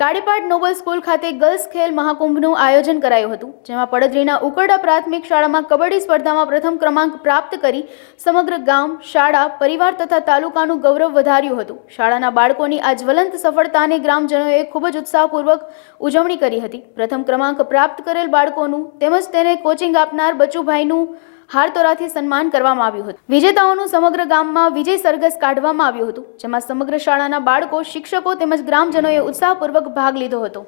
કાડીપાડ Nobel school ખાતે girls ખેલ મહાકુંભનું આયોજન કરાયું હતું, જેમાં પડદરીના ઉકરડા પ્રાથમિક શાળામાં કબડ્ડી સ્પર્ધામાં પ્રથમ ક્રમાંક પ્રાપ્ત કરી સમગ્ર ગામ, શાળા, પરિવાર તથા તાલુકાનું ગૌરવ વધાર્યું હતું। શાળાના બાળકોની આ જ્વલંત સફળતાને ગ્રામજનોએ ખૂબ જ ઉત્સાહપૂર્વક ઉજવણી કરી હતી। પ્રથમ ક્રમાંક પ્રાપ્ત કરેલ બાળકોનું તેમજ તેને કોચિંગ આપનાર બચુભાઈનું હારતોરાથી સન્માન કરવામાં આવ્યું હતું। વિજેતાઓનું સમગ્ર ગામમાં વિજય સરઘસ કાઢવામાં આવ્યું હતું, જેમાં સમગ્ર શાળાના બાળકો, શિક્ષકો તેમજ ગ્રામજનોએ ઉત્સાહપૂર્વક ભાગ લીધો હતો।